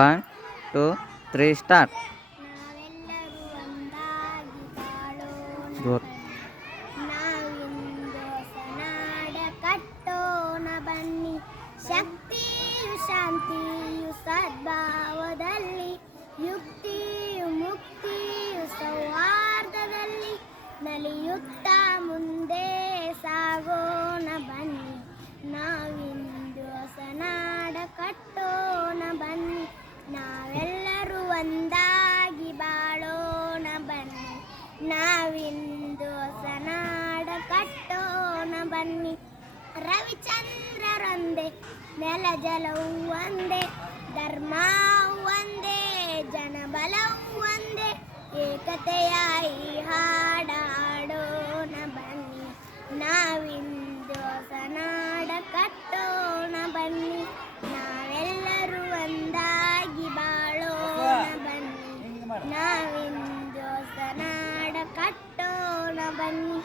One two three start. ನಾವೆಲ್ಲರೂ ಒಂದಾಗಿ ಬಾಳೋಣ good. ನಾವಿಂದು ಹೊಸನಾಡ ಕಟ್ಟೋಣ ಬನ್ನಿ. ಶಕ್ತಿಯು ಶಾಂತಿಯು ಸದ್ಭಾವದಲ್ಲಿ, ಯುಕ್ತಿಯು ಮುಕ್ತಿಯು ಸೌಹಾರ್ದದಲ್ಲಿ ನಲಿಯುತ್ತಾ ಮುಂದೆ ಸಾಗೋಣ ಬನ್ನಿ. ನಾವಿಂದು ಹೊಸನಾಡ ಕಟ್ಟೋಣ ಬನ್ನಿ. ನಾವೆಲ್ಲರೂ ಒಂದಾಗಿ ಬಾಳೋಣ ಬನ್ನಿ. ನಾವಿಂದು ಹೊಸನಾಡ ಕಟ್ಟೋಣ ಬನ್ನಿ. ರವಿಚಂದ್ರರೊಂದೇ, ನೆಲ ಜಲವು ಒಂದೇ, ಧರ್ಮವು ಒಂದೇ, ಜನಬಲವು ಒಂದೇ, ಏಕತೆಯ ಈ ಹಾಡಾಡೋಣ ಬನ್ನಿ. ನಾವಿಂದು ಹೊಸನಾಡ ಕಟ್ಟೋಣ ಬನ್ನಿ. ನಾವೆಲ್ಲರೂ ಒಂದಾಗಿ ಬಾಳೋಣ ಬನ್ನಿ. ನಾವಿಂದು ಹೊಸನಾಡ ಕಟ್ಟೋಣ ಬನ್ನಿ.